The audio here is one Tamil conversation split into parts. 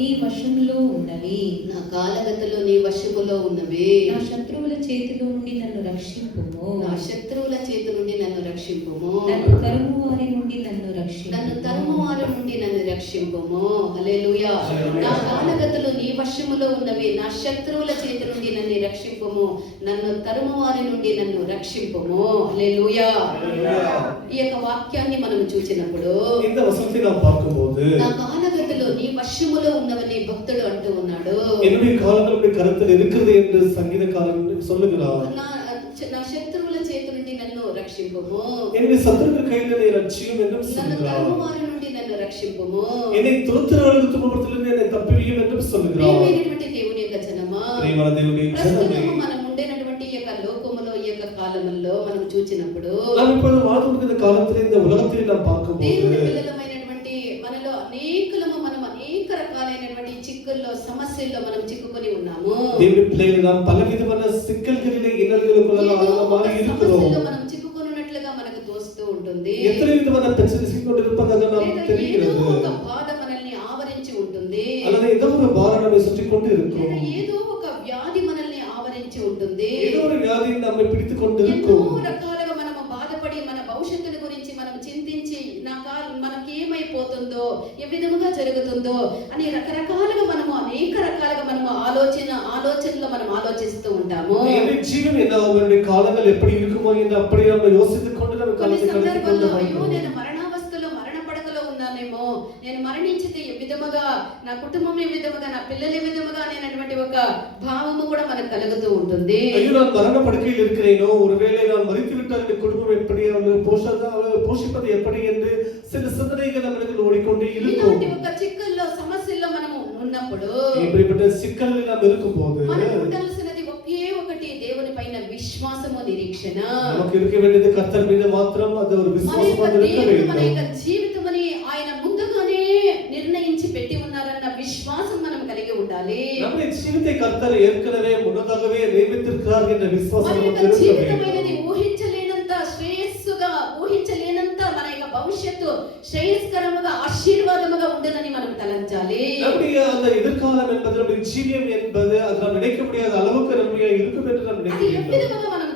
నీ వశములో ఉన్నవి. నా కాలగతులు నీ వశములో ఉన్నవి. నా శత్రువుల చేతిలో నుండి నన్ను రక్షింపుము. నా శత్రువుల చేతి నుండి నన్ను రక్షింపుము. నన్ను తరుము వారి నుండి నన్ను రక్షింపుము. నన్ను తరుము వారి నుండి నన్ను రక్షింపుము. హల్లెలూయా. నా కాలగతులు నీ వశములో ఉన్నవి. నా శత్రువుల చేతి నుండి నన్ను రక్షింపుము. నన్ను తరుము వారి నుండి నన్ను రక్షింపుము. హల్లెలూయా. ఈ యొక్క వాక్యాన్ని మనం చూసినప్పుడు இந்த வசனத்தை நாம் பார்க்கும்போது నా కాలగతులు నీ వశములో ఉన్నవని భక్తుడు అంటూ ఉన్నాడు. என்னுடைய காலங்கள் உடைய கருத்தில் இருக்கிறது என்று சங்கீதக்காரன் சொல்லுகிறார். నా శత్రువుల చేతి నుండి నన్ను రక్షింపుము. என்னுடைய சத்துருக்கள் கையில் என்னை ரட்சியும் என்றும் నన్ను சொல்லுகிறார். తరుము వారి నుండి నన్ను రక్షింపుము. என்னை துரத்துகிறவர்களுக்கு துன்பப்படுத்திலிருந்து என்னை தப்புவியும் என்றும் சொல்லுகிறார். ప్రియమైనటువంటి దేవుని యొక్క జనమా, ప్రియమైన దేవుని జనమే, ప్రస్తుతం మనం ఉండేటువంటి ఈ యొక్క లోకములో ఈ యొక్క కాలంలో మనం చూచినప్పుడు நாம் இப்பொழுது வாழ்ந்து கொண்டிருக்கிற காலத்தில் இந்த உலகத்தில் நாம் பார்க்கும்போது దేవుని పిల్లలమైనటువంటి మనలో అనేకులము మనం అనేక రకాలైనటువంటి చిక్కుల్లో సమస్యల్లో మనం చిక్కుకొని ఉన్నాము. దేవుని పిల్లలు நாம் பலவிதமான சிக்கல்களிலே இன்னல்களுக்குள்ளாக இருக்கிறோம். మనం చిక్కుకొనున్నట్లుగా మనకు తోస్తూ ఉంటుంది. எத்தனை விதமான பிரச்சனை சிக்கிக்கொண்டிருப்பதாக நமக்கு தெரிகிறது. ఒక బాధ మనల్ని ఆవరించి ఉంటుంది. அல்லது ஏதோ ஒரு பாரம் நம்மை சுற்றிக் கொண்டு இருக்கும். ఏదో ఒక వ్యాధి మనల్ని ఆవరించి ఉంటుంది. ஏதோ ஒரு வியாதி நம்மை பிடித்துக் கொண்டிருக்கும். ఎన్నో రకాలుగా మనం బాధపడి మన భవిష్యత్తుని గురించి మనం చింతించి మనకి ఏమైపోతుందో ఏ విధముగా జరుగుతుందో అని రకరకాలుగా మనము అనేక రకాలుగా మనము ఆలోచనలో మనం ఆలోచిస్తూ ఉంటాము. என்னுடைய ஜீவன் என்ன அவருடைய காலங்கள் எப்படி இருக்குமோ என்று அப்படி நம்ம யோசித்துக் கொண்டு நம்ம காலத்தை கழித்துக் கொண்டு అయ్యో నేను మరణావస్థలో మరణ పడకలో ఉన్నానేమో, నేను మరణించితే ఏ విధముగా నా కుటుంబం ఏ విధముగా నా పిల్లలు ఏ విధముగా అనేటువంటి ఒక భావము కూడా మనకు కలుగుతూ ఉంటుంది. ஐயோ நான் மரண படுக்கையில் இருக்கிறேனோ, ஒருவேளை நான் மரித்து விட்டால் என் குடும்பம் எப்படி, அவர்கள் போஷிப்பது எப்படி என்று சில சிந்தனைகள் நமக்கு ஓடிக்கொண்டே இருக்கும். ఇలాంటి ఒక చిక్కుల్లో సమస్యల్లో మనము ఉన్నప్పుడు இப்படிப்பட்ட சிக்கல்கள் நாம் இருக்கும்போது మనకు ఉండాల్సినది ఒకే ఒకటి, దేవుని పైన విశ్వాసము నిరీక్షణ. நமக்கு இருக்க வேண்டியது கர்த்தர் மீது மாத்திரம் அது ஒரு விசுவாசமாக இருக்க வேண்டும். మన యొక్క జీవితమని ఆయన ముందుగానే నిర్ణయించి పెట్టి ఉన్నారన్న విశ్వాసం మనం కలిగి ఉండాలి. நம்முடைய ஜீவித்தை கர்த்தர் ஏற்கனவே முன்னதாகவே நியமித்திருக்கிறார் என்ற விசுவாசம் మన நமக்கு యొక్క இருக்க జీవితమైనది வேண்டும். ఊహించలేనంత శ్రేయస్సుగా, ఊహించలేనంత మన యొక్క భవిష్యత్తు శ్రేయస్కరముగా ఆశీర్వాదముగా ఉండునని మనం తలంచాలి. நம்முடைய அந்த எதிர்காலம் என்பது, நம்முடைய ஜீவியம் என்பது அது நாம் நினைக்க முடியாத அளவுக்கு நன்மையாக இருக்கும் என்று நாம் అది நினைக்கிறோம். ఏ విధముగా మనం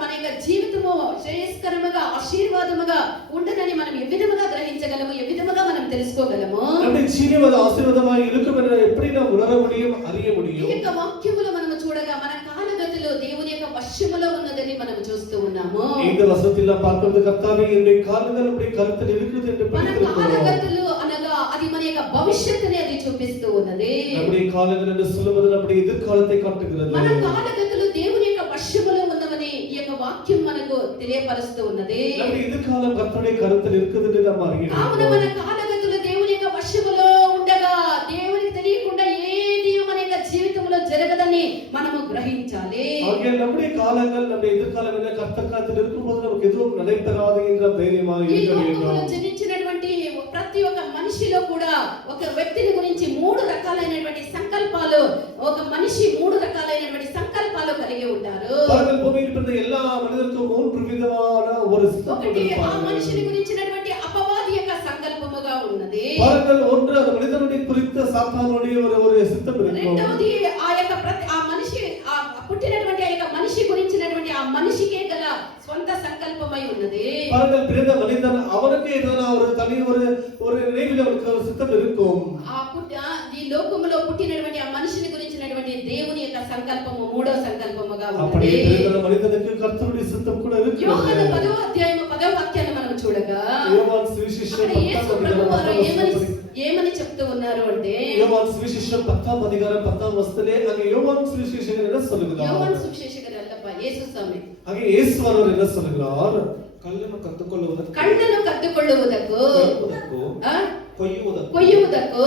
మన యొక్క జీవితము శ్రేయస్కరముగా ఆశీర్వాదముగా ఉండునని మనం ఏ విధముగా గ్రహించగలము, ఏ విధముగా మనం తెలుసుకోగలము. நம்முடைய ஜீவியம் அது ஆசீர்வாதமாக இருக்கும் என்று எப்படி நாம் உணர முடியும், அறிய ఈ முடியும். యొక్క వాక్యములో మనము చూడగా మన కాలగతిలో దేవుని యొక్క వశములో ఉన్నదని మనం చూస్తూ ఉన్నాము. இந்த வசனத்தில் நாம் பார்க்கிறது கர்த்தாவே என்னுடைய காலங்கள் நம்முடைய கருத்தில் இருக்குது என்று మన படிக்கிறோம். కాలగతులు అనగా అది మన యొక్క భవిష్యత్తుని అది చూపిస్తూ ఉన్నది. நம்முடைய காலங்கள் என்று சொல்லுவது நம்முடைய எதிர்காலத்தை காட்டுகிறது. మన కాలగతులు దేవుని యొక్క వశములో ఉన్నవని ఈ యొక్క వాక్యం మనకు తెలియపరుస్తూ ఉన్నది. நம்முடைய எதிர்காலம் கர்த்தருடைய கருத்தில் இருக்குது என்று நாம் அறிகிறோம். కావున మన కాలగతులు దేవుని యొక్క వశములో ఉండగా దేవునికి తెలియకుండా ఏది మన యొక్క జీవితంలో జరగదని మనము గ్రహించాలి. ஆகையால் நம்முடைய காலங்கள், நம்முடைய எதிர்காலம் என்ன கர்த்தர் காலத்தில் இருக்கும்போது நமக்கு எதுவும் நடைபெறாது என்ற தைரியமாக ఈ இருக்க లోకంలో வேண்டும். జనించినటువంటి ప్రతి ఒక్క మనిషిలో కూడా ఒక వ్యక్తిని గురించి మూడు రకాలైనటువంటి సంకల్పాలు, ఒక మనిషి మూడు రకాలైనటువంటి సంకల్పాలు కలిగి ఉంటారు. பாருங்கள், பூமியில் பிறந்த எல்லா மனிதருக்கும் மூன்று விதமான ஒரு ఒకటి ఆ మనిషిని గురించినటువంటి అపవాది యొక్క సంకల్పముగా ఉన్నది. பாருங்கள், ஒன்று அந்த மனிதனுடைய குறித்த சாத்தானுடைய ஒரு சித்தம் இருக்கும். రెండవది ఆ యొక్క ఆ మనిషి పుట్టినటువంటి ఆ యొక్క మనిషి గురించినటువంటి ఆ మనిషికే గల స్వంత సంకల్పమై ఉన్నది. பாருங்கள், பிறந்த மனிதன் அவனுக்கு ஏதான ஒரு தனி ஒரு நினைவில் அவனுக்கு ஒரு சித்தம் இருக்கும். ఈ లోకములో పుట్టినటువంటి ఆ మనిషిని గురించినటువంటి దేవుని యొక్క సంకల్పము మూడో సంకల్పముగా அப்படி ఉన్నది. பிறந்த மனிதனுக்கு கர்த்தருடைய சித்தம் கூட இருக்கு. యోహాను 10వ అధ్యాయము 10వ వాక్యాన్ని మనం చూడగా யோவான் சுவிசேஷம் అక్కడ యేసు ప్రభువు వారు 10 ఏమని చెప్తూ ఉన్నారు అంటే, யோவான் சுவிசேஷம் 10 அதிகாரம் 10 வசனத்திலே அங்கே யோவான் சுவிசேஷகர் என்ன சொல்லுகிறார்? యోహాను సువిశేషకుడు అల్లప్ప యేసు స్వామి அங்கே இயேசுவானவர் என்ன சொல்லுகிறார்? ಕಲ್ಲನ್ನು ಕದ್ದುಕೊಳ್ಳುವುದಕ್ಕೆ, కళ్ళను కద్దుಕೊಳ್ಳುವುದಕ್ಕೂ, ಕೊಯ್ಯುವುದಕ್ಕೂ,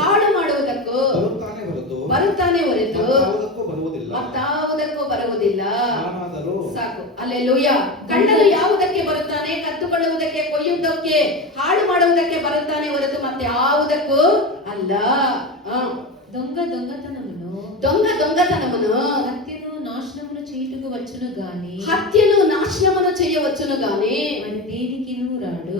ಹಾಳು ಮಾಡುವುದಕ್ಕೂ ಬರುತ್ತಾನೆ ಹೊರತು ಮತ್ತಾವುದಕ್ಕೂ ಬರುವುದಿಲ್ಲ. ಸಾಕು, ಹಲ್ಲೆಲೂಯಾ. ಕಳ್ಳನು ಯಾವುದಕ್ಕೆ ಬರುತ್ತಾನೆ? ಕದ್ದುಕೊಳ್ಳುವುದಕ್ಕೆ, ಕೊಯ್ಯುವುದಕ್ಕೆ, ಹಾಳು ಮಾಡುವುದಕ್ಕೆ ಬರುತ್ತಾನೆ ಹೊರತು ಮತ್ತೆ ಯಾವುದಕ್ಕೂ ಅಲ್ಲ. దొంగతనమును దొంగతనమును హత్యను నాశనమును చేయుటకు వచ్చును గాని హత్యను నాశనమును చేయవచ్చును గాని మరి దేనికిను రాడు.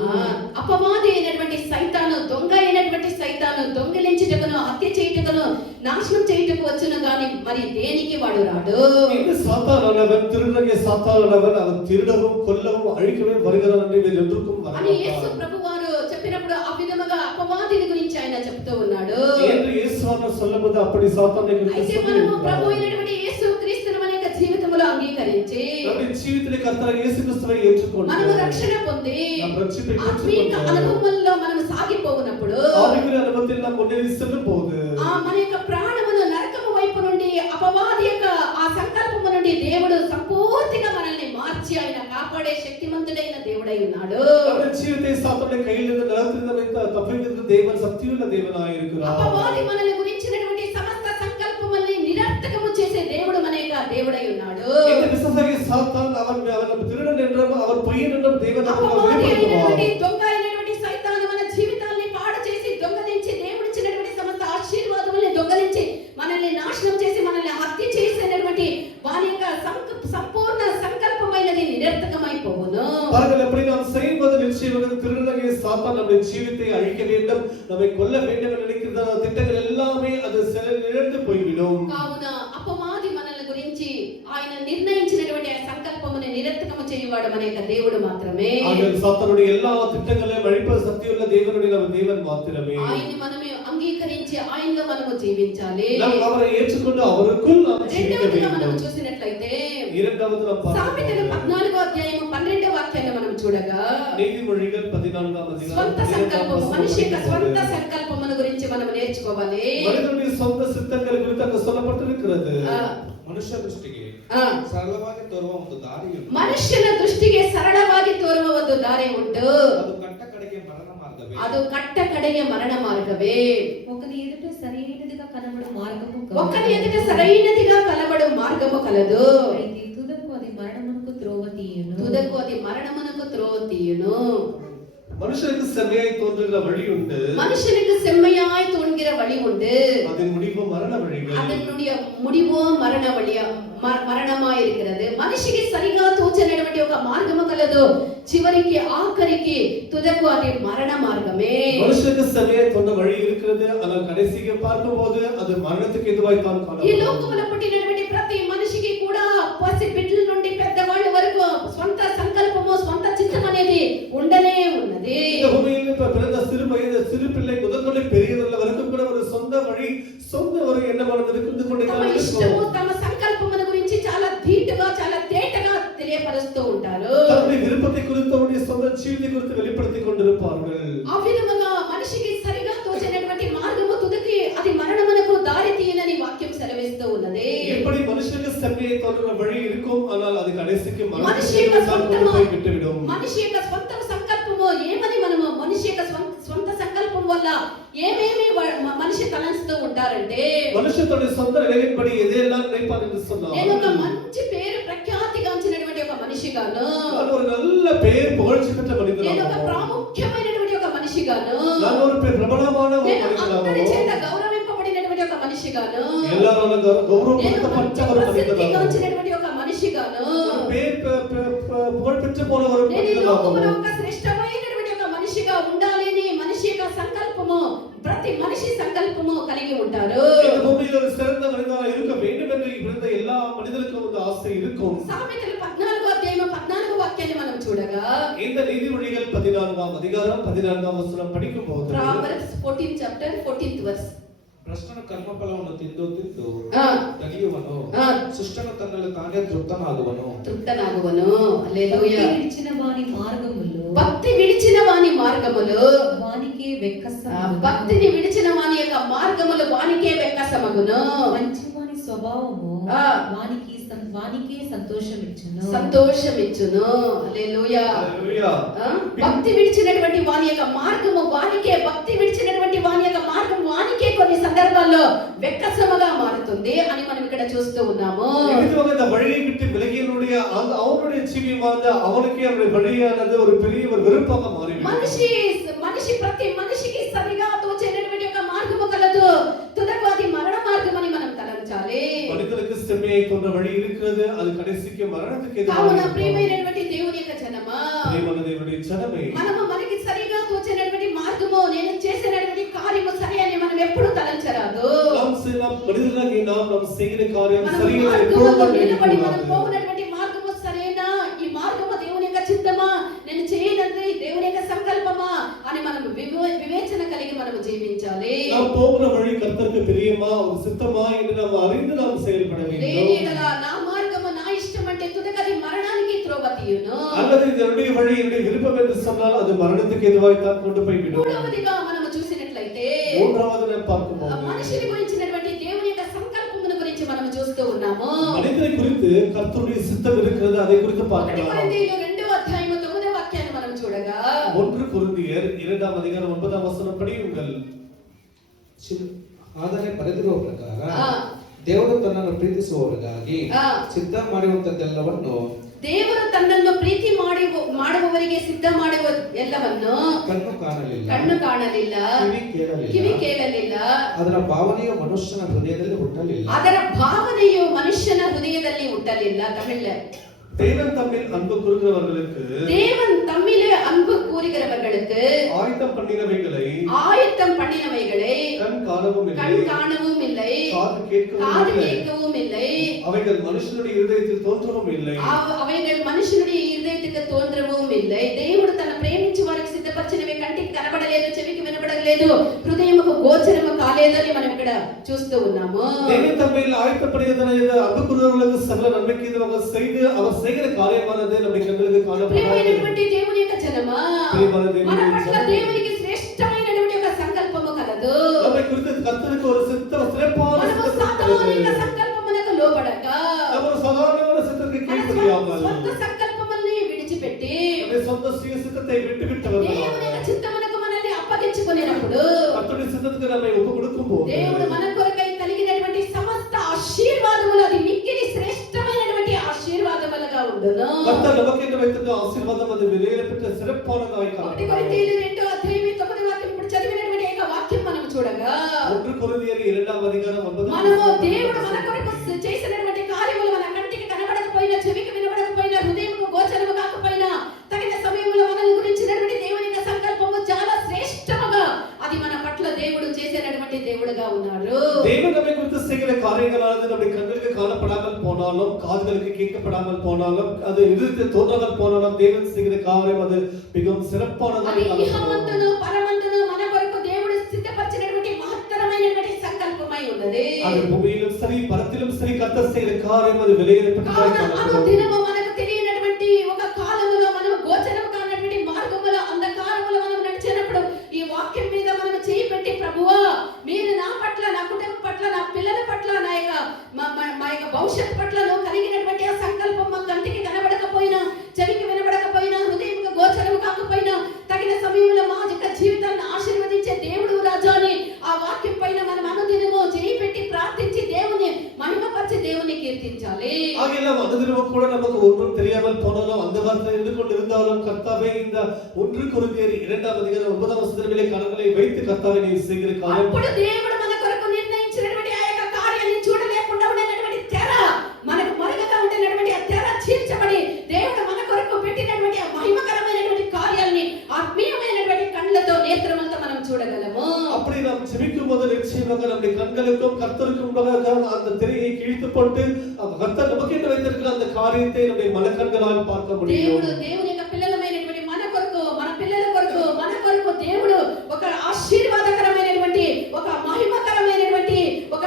అపవాది అయినటువంటి సైతాను, దొంగ అయినటువంటి సైతాను దొంగిలించుటకును, హత్య చేయుటకును, నాశనం చేయుటకు వచ్చును గాని మరి దేనికి వాడు రాడు. இந்த சாத்தானவன் திருடனே சாத்தானவன் அவன் திருடவும் கொல்லவும் அழிக்கவே வருகிறான் என்று இவர் என்றுக்கும் అని యేసు வரமாட்டான் ప్రభువారు చెప్పినప్పుడు ఆ విధముగా అపవాదిని గురించి ఆయన చెప్తూ ఉన్నాడు. என்று இயேசுவானவர் சொல்லும்போது அப்படி சாத்தானை குறித்து అయితే మనము ప్రభు అయినటువంటి యేసు క్రీస్తును మన యొక్క జీవితంలో అంగీకరించి நம்முடைய ஜீவிதத்திலே கர்த்தராகிய இயேசு கிறிஸ்துவை ஏற்றுக்கொண்டு మనము రక్షణ పొంది நாம் ரட்சிப்பை ఆత్మీయ பெற்றுக்கொண்டு అనుభవంలో మనం సాగిపోవునప్పుడు ஆவிக்குரிய அனுபவத்தில் நாம் முன்னேறி செல்லும் போது మన యొక్క ప్రాణమును నరకము వైపు నుండి అపవాది యొక్క ఆ సంకల్పము నుండి దేవుడు సంపూర్తిగా మనల్ని మార్చి ఆయన కాపాడే శక్తిమంతుడైన దేవుడై ఉన్నాడు. நம்முடைய ஜீவித்தை சாத்தானுடைய கையிலிருந்து நரகத்திலிருந்து வைத்து தப்பிக்கிறதுக்கு தேவன் சக்தியுள்ள தேவனாய் இருக்கிறார். అపవాది మనల్ని గురించినటువంటి సమస్త సంకల్పముల్ని నిరర్థకము చేసే దేవుడు మన యొక్క దేవుడై ఉన్నాడు. இந்த விசுவாசிய சாத்தான் அவன் திருடன் என்றும் அவர் பொய்யன் என்றும் தேவன் అపవాది అయినటువంటి దొంగ అయినటువంటి సైతాను మన జీవితాన్ని పాడు చేసి దొంగలించి దేవుడిచ్చినటువంటి సమస్త ఆశీర్వాదముల్ని దొంగలించి మనల్ని నాశనం చేసి మనల్ని హత్య చేసేటటువంటి వారి యొక్క సంపూర్ణ సంకల్పమైనది నిరర్థకమైపోవును. பாருங்கள் எப்படி நாம் செய்வது நிச்சயமாக திருடனாகிய சாத்தான் நம்முடைய ஜீவித்தை அழிக்க வேண்டும், நம்மை கொல்ல வேண்டும் என்று நினைக்கிற திட்டங்கள் எல்லாமே அது இழந்து போய்விடும். కావున అపవాది మనల్ని గురించి ఆయన నిర్ణయించినటువంటి ఆ సంకల్పమును నిరర్థకము చేయవాడు మన యొక్క దేవుడు మాత్రమే. ஆகிய சாத்தானுடைய எல்லா திட்டங்களையும் அழிப்ப சக்தியுள்ள தேவனுடைய நம்ம தேவன் மாத்திரமே. ఆయన్ని మనమే అంగీకరించి ఆయనలో మనము జీవించాలి. நாம் அவரை ఏర్చుకొని அவருக்குள் நாம் ஜீவிக்க రెండవదిగా మనం வேண்டும். చూసినట్లయితే இரண்டாவது நாம் సామెతలు பார்க்கிறோம் 14వ అధ్యాయము 12వ వాక్యాన్ని మనం చూడగా நீதிமொழிகள் 14వ స్వంత அதிகாரம் సంకల్పం, మనిషి యొక్క స్వంత సంకల్పమును గురించి మనం నేర్చుకోవాలి. மனிதனுடைய சொந்த சித்தங்கள் குறித்து அங்கு சொல்லப்பட்டிருக்கிறது. ಮನುಷ್ಯ ದೃಷ್ಟಿಗೆ ఆ, ಸರಳವಾಗಿ ತೋರುವ ಒಂದು ದಾರಿ ಉಂಟು. మనుష్యుల దృష్టిಗೆ సరళವಾಗಿ ತೋರುವ ಒಂದು ದಾರಿ ಉಂಟು. ಅದು ಕಟ್ಟ ಕಡೆಗೆ ಮರಣ ಮಾರ್ಗವೇ. ಅದು ಕಟ್ಟ ಕಡೆಗೆ ಮರಣ మార్గమే. ఒకని ఎదుట సరైనదిగా కనబడు మార్గము ఒక్కని ఎదుట సరైనదిగా కలబడు మార్గము కలదు. అయితే తుదకు అది మరణమునకు త్రోవ తీయును. తుదకు అది మరణమునకు త్రోవ తీయును. மனுஷனுக்கு செம்மையாய் தோன்றுகிற வழி உண்டு, மனுஷனுக்கு செம்மையாய் தோன்கிற வழி உண்டு, அதன் முடிவு மரண வழிகள். அதனுடைய முடிவோ మరణ వழிయ మరణమాయి இருக்கிறது. మనిషికి సరిగా తోచనటువంటి ఒక మార్గము కలదు. చివరికి ఆఖరికి తుదకు అది మరణ మార్గమే. மனுஷனுக்கு செம்மையாய் தோன்ற வழி இருக்கிறது, ஆனால் கடைசிக்கு பார்க்கும்போது அது மரணத்துக்கு எதுவாய் தான் ఈ காணப்படும். లోకములో పుట్టినటువంటి ప్రతి మనిషికి కూడా పసి బిడ్డల నుండి పెద్దవాళ్ళ వరకు స్వంత సంకల్పము, స్వంత చిత్తం అనేది ఉండనే ఉన్నది. இந்த பூமியில் பிறந்த சிறு பிள்ளை முதற்கொண்டு பெரியவர்கள் வரைக்கும் கூட ஒரு சொந்த வழி, சொந்த ஒரு எண்ணமானது இருந்து கொண்டே తమ ఇష్టము, తమ సంకల్పముల గురించి చాలా ధీటుగా, చాలా తేటగా తెలియపరుస్తూ ఉంటారు. தன்னுடைய விருப்பத்தை குறித்து அவருடைய சொந்த ஜீவித்தை குறித்து வெளிப்படுத்திக் கொண்டிருப்பார்கள். ఆ విధముగా మనిషికి సరిగా తోచనటువంటి మార్గము తుదకి అది మరణమునకు దారి తీయనని వాక్యం సెలవిస్తూ ఉన్నది. எப்படி மனுஷனுக்கு செம்மையை தோன்ற வழி இருக்கும், ஆனால் அது கடைசிக்கு మనిషి యొక్క மரணத்துக்கு போய் விட்டுவிடும். మనిషి యొక్క స్వంత సంకల్పము ఏమని మనము మనిషి యొక్క స్వంత సంకల్పం వల్ల ఏమేమి మనిషి తలంచుతూ ఉంటారంటే, மனுஷன் தன்னுடைய சொந்த நிலையின்படி எதையெல்லாம் நினைப்பான் என்று சொன்னார். నేను ఒక మంచి పేరు ప్రఖ్యాతిగాంచినటువంటి ఒక మనిషిగాను, நான் ஒரு நல்ல பெயர் புகழ்ச்சி பெற்ற నేను ఒక மனிதனாகவும், ప్రాముఖ్యమైనటువంటి ఒక మనిషిగాను, நான் ஒரு பிரபலமான ஒரு నేను అందరి చేత மனிதனாகவும், గౌరవింపబడినటువంటి ఒక మనిషిగాను, எல்லாரும் నేను கௌரவப்படுத்தப்பட்ட ஒரு மனிதனாகவும், ప్రసిద్ధిగాంచినటువంటి ఒక మనిషిగాను, ஒரு பேர் புகழ் பெற்ற போல ஒரு నేను ఈ లోకములో மனிதனாகவும், ఒక శ్రేష్టమైనటువంటి ఒక మనిషిగా ఉండాలి అని మనిషి యొక్క సంకల్పము, ప్రతి మనిషి సంకల్పము కలిగి ఉంటారు. இந்த பூமியில் ஒரு சிறந்த மனிதனாக இருக்க வேண்டும் என்று இருந்த எல்லா மனிதனுக்கும் ஒரு ஆசை இருக்கும். సామెతలు 14వ అధ్యాయం 14వ వాక్యాన్ని మనం చూడగా, இந்த நீதிமொழிகள் 14ஆம் அதிகாரம் 14ஆம் வசனம் படிக்கும்போது Proverbs 14 chapter 14th verse. ಭ್ರಷ್ಟನ ಕರ್ಮಫಲವನ್ನು ತಿಂದು ఆ, ದಣಿಯುವನು, ఆ, ಶಿಷ್ಟನು ತನ್ನಲ್ಲಿ ತಾನೇ ತೃಪ್ತನಾಗುವನು. తృప్తనాగువను. హల్లెలూయా. భక్తి విడిచిన వాని మార్గములు భక్తి విడిచిన వాని మార్గములు, వానికే వెక్కస భక్తిని విడిచిన వాని యొక్క మార్గములు వానికే వెక్కసమగును. మంచి వాని స్వభావము ఆ. వానికే సంతోషమిచ్చును. సంతోషమిచ్చును. హల్లెలూయా. హల్లెలూయా. ఆ, భక్తి విడిచినటువంటి వాని యొక్క మార్గము వానికే, భక్తి విడిచినటువంటి వాని యొక్క మార్గం వానికే కొన్ని సందర్భాల్లో వెక్కసముగా మారుతుంది అని మనం ఇక్కడ చూస్తూ ఉన్నాము. நிமித்தமாக இந்த வழியை விட்டு விலகியவனுடைய அவனுடைய ஜீவியமானது அவனுக்கே அவருடைய வழியானது ஒரு பெரிய ஒரு விருப்பமாக மாறிவிடும். మనిషి ప్రతి మనిషికి సరిగా తోచేటటువంటి ఒక మార్గము కలదు. తుదకు అది మరణ మార్గం అని మనం తలంచాలి. மனிதனுக்கு செம்மையை தோன்ற வழி இருக்கிறது, இருக்கிறது அது கடைசிக்கு மரணத்துக்கு కావున எதிராக ప్రియమైనటువంటి దేవుని యొక్క జనమా ప్రియమైన దేవుని జనమే మనము మనకి సరిగా తోచినటువంటి మార్గము నేను చేసినటువంటి కార్యము సరి అని మనం ఎప్పుడు తలంచరాదు. நாம் மனிதர்களாகி நாம் செய்கிற காரியம் మనం சரியில்லை మార్గములో నిలబడి எப்பொழுதும் మనం పోవునటువంటి మార్గము సరేనా, ఈ మార్గము దేవుని యొక్క చిత్తమా, నేను చేయనంది దేవుని యొక్క సంకల్పమా అని మనం వివేచన కలిగి మనం జీవించాలి. நாம் போகிற வழி கர்த்தருக்கு பிரியமா ஒரு சித்தமா என்று நாம் அறிந்து நாம் செயல்பட வேண்டும். లేని ఎడల నా మార్గము నా ఇష్టం అంటే తుదకది మరణానికి త్రోవ తీయును. அல்லது இதனுடைய வழி என்னுடைய விருப்பம் என்று சொன்னால் அது மரணத்துக்கு எதுவாய் தான் கொண்டு போய் விடும். మూడవదిగా మనము చూసినట్లయితే மூன்றாவது நாம் பார்க்கும்போது మనిషిని గురించినటువంటి దేవుని యొక్క సంకల్పమును గురించి మనం చూస్తూ ఉన్నాము. மனிதனை குறித்து கர்த்தருடைய சித்தம் இருக்கிறது, அதை குறித்து ఒకటి பார்க்கலாம். కొరింథీయులు 2వ అధ్యాయము 9వ వాక్యాన్ని మనం చూడగా 1 కొరింథీయర్ 2వ అధ్యాయం 9వ వచనం படியுங்கள். ಆದರೆ ಬರೆದಿರುವ ಪ್ರಕಾರ ఆ, ದೇವರು ತನ್ನನ್ನು ಪ್ರೀತಿಸುವವರಿಗಾಗಿ ఆ, ಸಿದ್ಧ ಮಾಡಿರುವಂತದ್ದೆಲ್ಲವನ್ನು ದೇವರು ತನ್ನನ್ನು ಪ್ರೀತಿ ಮಾಡುವವರಿಗೆ ಸಿದ್ಧ ಮಾಡುವ ಎಲ್ಲವನ್ನು ಕಣ್ಣು ಕಾಣಲಿಲ್ಲ, ಕಣ್ಣು ಕಾಣಲಿಲ್ಲ, ಕಿವಿ ಕೇಳಲಿಲ್ಲ, ಅದರ ಭಾವನೆಯು ಮನುಷ್ಯನ ಹೃದಯದಲ್ಲಿ ಹುಟ್ಟಲಿಲ್ಲ. ಅದರ ಭಾವನೆಯು ಮನುಷ್ಯನ ಹೃದಯದಲ್ಲಿ ಹುಟ್ಟಲಿಲ್ಲ. ತಮಿಳ್ தேவன் தம்மில் அன்பு கூறுகிறவர்களுக்கு தேவன் தம்மிலே அன்பு கூறுகிறவர்களுக்கு ஆயத்தம் பண்ணினவைகளை ஆயத்தம் பண்ணினவைகளை கண் காணவும் இல்லை, கண் காணவும் இல்லை, காது காது கேட்கவும் இல்லை, கேட்கவும் இல்லை, அவைகள் மனுஷனுடைய இருதயத்தில் தோன்றவும் இல்லை. అவைகள் మనుషుడి హృదయతికి తోంద్రவும் இல்லை. దేవుడు తన ప్రేమించు వారికి సిద్ధపరిచినవి కంటికి కనబడలేదు, చెవికి వినబడలేదు, హృదయముకు గోచరము కాలేదని మనం ఇక్కడ చూస్తూ ఉన్నాము. தேவன் தம்மில் ஆயத்தம் பண்ணினதை அன்பு கூறுகிறவர்களுக்கு சகல நன்மைக்கு இதுவாக செய்து அவர் செய்கிற காரியமானது நம்முடைய கண்களுக்கு காணப்படாது. ప్రియమైనటువంటి దేవుని యొక్క జనమా, ప్రియమైన దేవుని మన పట్ల జనమే, దేవునికి శ్రేష్టమైనటువంటి ఒక సంకల్పము కలదు. நம்மை குறித்து கர்த்தருக்கு ஒரு சித்தம், சிறப்பான మనము சித்தம் సాతాను యొక్క இருக்கிறது. సంకల్పమునకు లోబడక நம்ம ஒரு சாதாரணமான சித்தத்துக்கு మన கீழ்ப்படியாமல் సొంత సంకల్పముల్ని విడిచిపెట్టి நம்முடைய சொந்த சுய சித்தத்தை விட்டு விட்டவர்கள் దేవుని యొక్క చిత్తమునకు మనల్ని అప్పగించుకునేటప్పుడు கர்த்தருடைய சித்தத்துக்கு நம்மை ஒப்பு கொடுக்கும் போது దేవుడు మన కొరకై కలిగినటువంటి సమస్త ఆశీర్వాదములు అది మిక్కిలి శ్రేష్టమైనటువంటి ఆశీర్వాదములుగా ఉండును. கர்த்தர் நமக்கு என்று வைத்திருந்த ஆசீர்வாதம் அது விலையேறப்பட்ட சிறப்பானதாய் ఒకటి காணப்படும். కొరింథీయులు 2వ అధ్యాయం 9వ వాక్యం ఇప్పుడు చదివినటువంటి ఏక వాక్యం మనం చూడగా 1 కొరింథీయులు 2వ అధ్యాయం 9వ మనము దేవుడు మన కొరకు చేసినటువంటి కార్యములు మన కంటికి కనబడకపోయినా, చెవికి వినబడకపోయినా, హృదయముకు గోచరము కాకపోయినా, తగిన సమయంలో మనల్ని గురించినటువంటి దేవుని యొక్క సంకల్పము చాలా శ్రేష్టముగా అది మన పట్ల దేవుడు చేసినటువంటి దేవుడుగా ఉన్నాడు. தேவன் நம்மை குறித்து செய்கிற காரியங்களானது நம்முடைய கண்களுக்கு காணப்படாமல் போனாலும், காதுகளுக்கு கேட்கப்படாமல் போனாலும், அது இதயத்தில் தோன்றாமல் போனாலும், தேவன் செய்கிற காரியம் அது மிகவும் சிறப்பானதாக అది காணப்படும். ఇహమందును పరమందును మన కొరకు దేవుడు సిద్ధపరిచినటువంటి మహత్తరమైనటువంటి సంకల్పమై ఉన్నది. அது பூமியிலும் சரி பரத்திலும் சரி கர்த்தர் செய்கிற காரியம் அது விலையேறப்பட்டதாய் కావున காணப்படும். అనుదినము మనకు తెలియనటువంటి ఒక కాలములో మనము గోచరము కానటువంటి మార్గములో అంధకారములో మనం నడిచేటప్పుడు ఈ వాక్యం మీద మనం చేయి పెట్టి, ప్రభువా మీరు నా పట్ల, నా కుటుంబం పట్ల, నా పిల్లల పట్ల, నా యొక్క మా యొక్క భవిష్యత్తు పట్ల నువ్వు కలిగినటువంటి ఆ సంకల్పం మా కంటికి కనబడకపోయినా, చెవికి వినబడకపోయినా, హృదయంకు గోచరము కాకపోయినా, తగిన సమయంలో మా యొక్క జీవితాన్ని ఆశీర్వదించే దేవుడు రాజా అని ఆ వాక్యం పైన మనం అనుదినము చేయి పెట్టి ప్రార్థించి దేవుని మహిమపరిచి దేవుని కీర్తించాలి. ஆகையால் அனுதினமும் கூட நமக்கு ஒன்றும் தெரியாமல் போனாலும், அந்த வார்த்தை இருந்து கொண்டிருந்தாலும், கர்த்தாவே இந்த 1 கொரிந்தியர் 2వ அத்தியாயம் 9వ வசனத்திலே கரங்களை வைத்து கர்த்தாவே நீ செய்கிற காரியம் అప్పుడు దేవుడు మన కొరకు నిర్ణయించినటువంటి ఆ యొక్క కార్యాన్ని చూడలేకుండా ఉండేటువంటి తెర, మనకు మరుగుగా ఉండేటువంటి ఆ తెర చీల్చబడి దేవుడు మన కొరకు పెట్టినటువంటి ఆ మహిమకరమైనటువంటి కార్యాన్ని ఆత్మీయమైనటువంటి కళ్ళతో నేత్రములతో మనం చూడగలము. அப்படி நாம் ஜெபிக்கும் போது நிச்சயமாக நம்முடைய கண்களுக்கும் கர்த்தருக்கும் முன்பாக அந்த திரையை கிழித்து போட்டு கர்த்தர் நமக்கு என்று வைத்திருக்கிற அந்த காரியத்தை நம்முடைய மனக்கண்களால் பார்க்க முடியும். దేవుడు దేవుని యొక్క పిల్లలమైనటువంటి మన కొరకు, మన పిల్లల కొరకు, మన కొరకు దేవుడు ఒక ఆశీర్వాదకరమైనటువంటి, ఒక మహిమకరమైనటువంటి, ఒక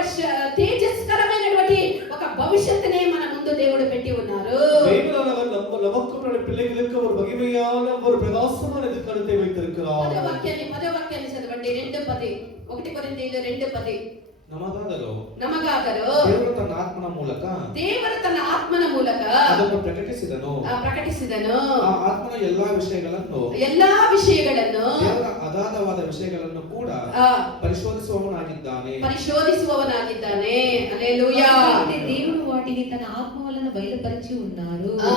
తేజస్కరమైనటువంటి ఒక భవిష్యత్తునే మన ముందు దేవుడు పెట్టి ఉన్నారు. தேவனானவர் நமக்கும் நம்முடைய பிள்ளைகளுக்கும் ஒரு மகிமையான ஒரு பிரகாசமான எதிர்காலத்தை வைத்திருக்கிறார். పదో వాక్యాన్ని చదవండి. 2:10 1 కొరింథీయులు 2:10 ನಮಗಾದರೂ ದೇವರು ತನ್ನ ಆತ್ಮನ ಮೂಲಕ ಅದನ್ನು ಪ್ರಕಟಿಸಿದನು. ಆ ಆತ್ಮನ ಎಲ್ಲಾ ವಿಷಯಗಳನ್ನು ದೇವರ ಅಗಾಧವಾದ ವಿಷಯಗಳನ್ನು ಕೂಡ ಪರಿಶೋಧಿಸುವವನಾಗಿದ್ದಾನೆ. హల్లెలూయా. అంటే దేవుడు వాటిని తన ఆత్మ వలన బయలుపరిచి ఉన్నారు. ఆ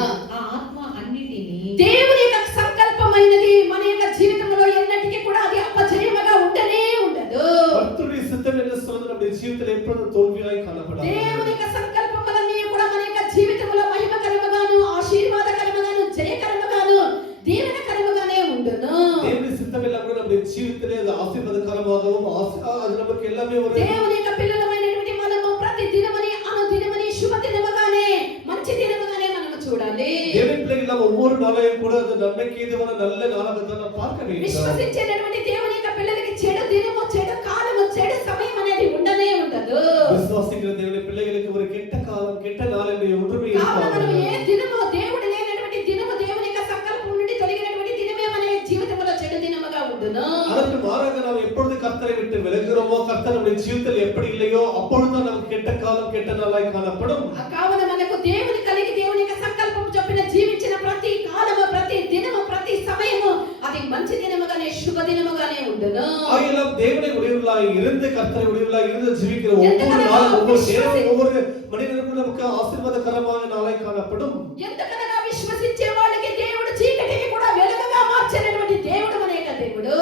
ఆత్మ అన్నిటిని దేవుని యొక్క సంకల్పమైనది మన యొక్క జీవితంలో ఎన్నటికీ కూడా అది అపజయముగా ఉండనే ఉండదు. கர்த்தருடைய சித்தம் என்று சொல்வது நம்முடைய ஜீவிதத்தில் எப்பொழுதும் தோல்வியாய் காணப்படாது. దేవుని యొక్క సంకల్పములన్నీ కూడా మన యొక్క జీవితంలో சித்தமெல்லாம் கூட நம்முடைய ஜீவிதத்திலே அது ஆசீர்வாதகரமாகவும் அது நமக்கு எல்லாமே ஒரு దేవుని యొక్క పిల్లలమైనటువంటి మనము ప్రతి దినమని అనుదినమని శుభ దినముగానే మంచి దినముగానే మనము చూడాలి. தேவன் பிள்ளைகள் நாம் ஒவ்வொரு நாளையும் கூட அது நன்மைக்கு ஏதுவான நல்ல நாளாக தான் நாம் பார்க்க வேண்டும். విశ్వసించేటటువంటి దేవుని యొక్క పిల్లలకి చెడు దినము చెడు కాలము చెడు సమయం అనేది ఉండనే ఉండదు. விசுவாசிக்கிற தேவனுடைய பிள்ளைகளுக்கு ஒரு கெட்ட காலம் கெட்ட நாள் என்று ஒன்றுமே కావున இருக்காது. మనం ఏ దినము దేవుడు లేనటువంటి దినము దేవుని యొక్క సంకల్పం నుండి తొలగినటువంటి దినమే మన జీవితంలో చెడు దినముగా ఉండును. அதற்கு மாறாக நாம் எப்பொழுது கர்த்தரை விட்டு விலகுகிறோமோ கர்த்தர் நம்முடைய ஜீவிதத்தில் எப்படி இல்லையோ அப்பொழுதுதான் நமக்கு கெட்ட காலம் கெட்ட நாளாய் காணப்படும். కావున మనకు దేవుని కలిగి దేవుని యొక్క సంకల్పం చొప్పున జీవించిన ప్రతి కాలము ప్రతి దినము ప్రతి సమయము అది మంచి దినముగానే శుభ దినముగానే ఉండును. ஆகையால் தேவனை உடையவர்களாய் இருந்து கர்த்தரை உடையவர்களாய் இருந்து ஜீவிக்கிற ஒவ்வொரு நாளும் ஒவ்வொரு நேரம் ஒவ்வொரு மனிதனுக்கும் நமக்கு ஆசீர்வாதகரமான நாளாய் காணப்படும். ఎంతకనగా విశ్వసించే వాళ్ళకి దేవుడు చీకటిని కూడా వెలుగుగా మార్చేటటువంటి దేవుడు మన యొక్క దేవుడు.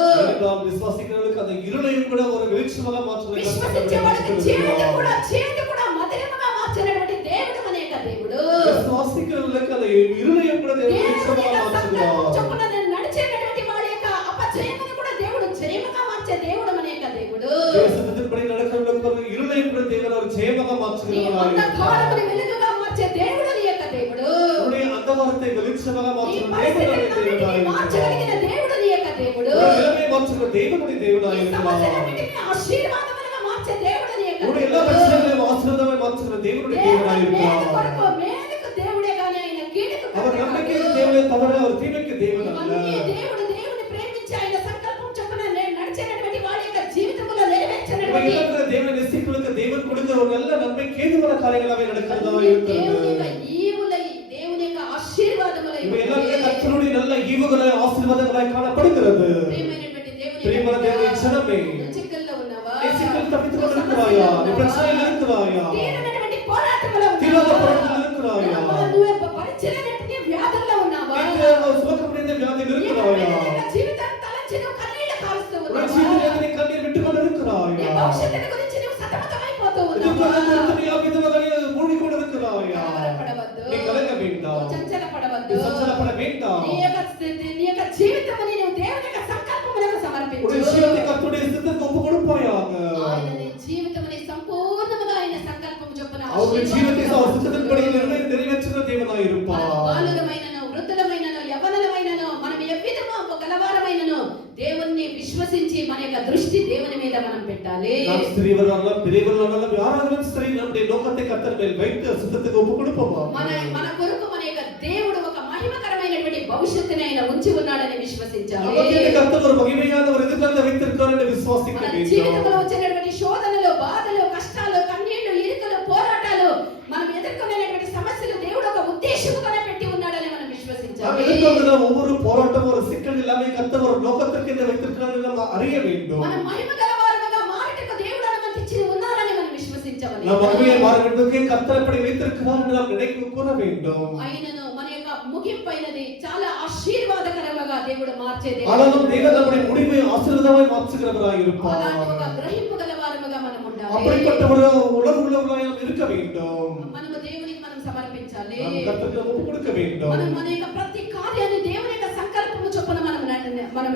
நாம் விசுவாசிக்கிறவர்களுக்கு அந்த இருளையும் கூட ஒரு வெளிச்சமாக மாற்றுகிற విశ్వసించే వాళ్ళకి చేదు కూడా మధురముగా మార్చేటటువంటి దేవుడు మన యొక్క దేవుడు. விசுவாசிக்கிறவர்களுக்கு அந்த இருளையும் கூட దేవుని வெளிச்சமாக యొక్క సంకల్పం மாற்றுகிறார். చొప్పున నడిచేటటువంటి వాళ్ళ యొక్క అపజయమును కూడా దేవుడు జయముగా మార్చే దేవుడు మన యొక్క దేవుడు. தேவசத்தின்படி நடக்கிறவர்களுக்கு ஒரு இருளையும் கூட தேவன் ஒரு ஜெயமாக నీ மாற்றுகிறார். అంధకారమును వెలుగుగా మార్చే దేవుడు నీ యొక్క దేవుడు. உன்னுடைய அந்தகாரத்தை வெளிச்சமாக నీ மாற்றுகிற పరిస్థితులన్నిటినీ தேவனாய் మార్చగలిగిన దేవుడు నీ యొక్క దేవుడు. நிலைமை மாற்றுகிற தேவனுடைய தேவனாய் నీ இருக்கிறார். సమస్యలన్నిటినీ ఆశీర్వాదములుగా మార్చే దేవుడు నీ యొక్క உன்னுடைய எல்லா దేవుడు. பிரச்சனைகளையும் ஆசீர்வாதமாய் மாற்றுகிற தேவனுடைய தேவனாய் దేవుడు మేలు இருக்கிறார். కొరకు మేలుకు దేవుడే గాని ఆయన కీడుకు அவர் కాదు. நம்பிக்கைக்கு தேவனே தவிர அவர் தீமைக்கு தேவன் அல்ல. ఇవన్నీ దేవుని ప్రేమించి ఆయన సంకల్పం చొప్పున నడిచేటటువంటి వాడి యొక్క జీవితంలో నెరవేర్చినటువంటి இவைகளுக்கு தேவனை நேசிக்கிறவர்களுக்கு தேவன் கொடுக்கிற ஒரு நல்ல நன்மைக்கு ஏதுவான காரியங்களாவே நடக்கிறதா దేవుని இருக்கிறது. యొక్క ఈవులై దేవుని యొక్క ఆశీర్వాదములై இவை எல்லாமே கர்த்தருடைய நல்ல ஈவுகளை ஆசீர்வாதங்களாய் காணப்படுகிறது. ప్రియమైనటువంటి ప్రియమైన దేవుని జనమే, చిక్కల్లో ఉన్నావా? நீ சிக்கல் தப்பித்துக் கொண்டிருக்கிறாயா? நீ பிரச்சனையில் இருக்கிறாயா? తీరనటువంటి పోరాటంలో தீராத ఉన్నావా? போராட்டத்தில் இருக்கிறாயா? నువ్వు పరిచయనటువంటి వ్యాధుల్లో ఉన్నావా? நீ சுகமடைந்த வியாதியில் నీ இருக்கிறாயா? యొక్క జీవితాన్ని తలంచి నువ్వు కన్నీళ్లు కారుస్తూ உன் ఉన్నావా? ஜீவிதத்தில் நீ கண்ணீர் விட்டுக் నీ கொண்டிருக்கிறாயா? భవిష్యత్తుని గురించి నువ్వు సతమతమైపోతూ இதுக்கு ఉన్నావా? நீ அவ்விதமாக மூழ்கிக் கொண்டிருக்கிறாயா? కలవరపడవద్దు. நீ கலங்க வேண்டாம். చంచలపడవద్దు. நீ சஞ்சலப்பட வேண்டாம். నీ యొక్క జీవితముని నువ్వు దేవుని యొక్క సంకల్పములకు సమర్పించు. உன் ஜீவித்தை கர்த்தருடைய சித்தத்துக்கு ஒப்புக் கொடுப்பாயாக. ఆయన నీ జీవితముని సంపూర్ణముగా ఆయన సంకల్పము చొప్పున அவருடைய ஜீவித்தை அவர் சித்தத்தின்படி நிறைவேற்றுகிற தேவனாய் మనం இருப்பார். బాలురమైనను వృద్ధులమైనను యవ్వనులమైనను మనం ఎవ్విధము గలవారమైనను దేవుణ్ణి విశ్వసించి మన యొక్క దృష్టి దేవుని మీద మనం పెట్టాలి. நாம் சிறியவர்களானாலும் பெரியவர்களானாலும் யாராலும் சரி நம்முடைய நோக்கத்தை கர்த்தர் மேல் வைத்து சித்தத்துக்கு ஒப்புக் கொடுப்போமா? మన కొరకు మన యొక్క దేవుడు ఒక మహిమకరమైనటువంటి భవిష్యత్తుని ఆయన ఉంచి ఉన్నాడని విశ్వసించాలి. நமக்கு கர்த்தர் ஒரு மகிமையான ஒரு எதிர்காலத்தை வைத்திருக்கிறார் என்று விசுவாசிக்க మన வேண்டும். జీవితంలో వచ్చినటువంటి శోధనలు బాధలు కష్టాలు కన్నీళ్లు ఇరుకులు పోరాటాలు మనం ఎదుర్కొనేటువంటి సమస్యలు దేవుడు ఒక ఉద్దేశముగానే పెట్టి ఉన్నాడని మనం நாம் విశ్వసించాలి. எதிர்கொள்கிற ஒவ்வொரு போராட்டம் ஒரு சிக்கல் எல்லாமே கர்த்தர் ஒரு நோக்கத்திற்கு என்று வைத்திருக்கிறார் என்று நாம் அறிய வேண்டும். మనం మహిమ గలవారుగా మారుటకు దేవుడు అనుమతించి ఉన్నారని మనం విశ్వసించవాలి. நாம் மகிமையை மாற வேண்டுமே கர்த்தர் எப்படி வைத்திருக்கிறார் என்று நாம் நினைக்க கூற வேண்டும். ఆయనను మన యొక్క ముగింపైనది చాలా ఆశీర్వాదకరంగా దేవుడు మార్చే దేవుడు. ஆனாலும் தேவன் நம்முடைய முடிவை ஆசீர்வாதமாய் மாற்றுகிறவராய் இருப்பார். అలాంటి ఒక గ్రహింపు గలవారుగా మనం ఉండాలి. அப்படிப்பட்ட ஒரு உணர்வுள்ளவர்களாய் நாம் இருக்க வேண்டும். మనము దేవునికి మనం సమర్పించాలి. நாம் கர்த்தருக்கு ஒப்புக் கொடுக்க வேண்டும். మనం మన యొక్క ప్రతి కార్యాన్ని దేవుని యొక్క సంకల్పము చొప్పున మనం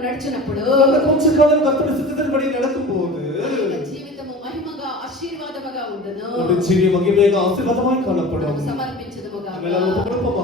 నడిచినప్పుడు அந்த கொஞ்ச காலம் கர்த்தருடைய சித்தத்தின்படி நடக்கும்போது మన జీవితము మహిమగా ఆశీర్వాదముగా ఉండును. நம்முடைய ஜீவிய மகிமையாக ஆசீர்வாதமாய் காணப்படும். మనం సమర్పించదుముగా. நம்ம எல்லாம் ஒப்புக் கொடுப்போமா?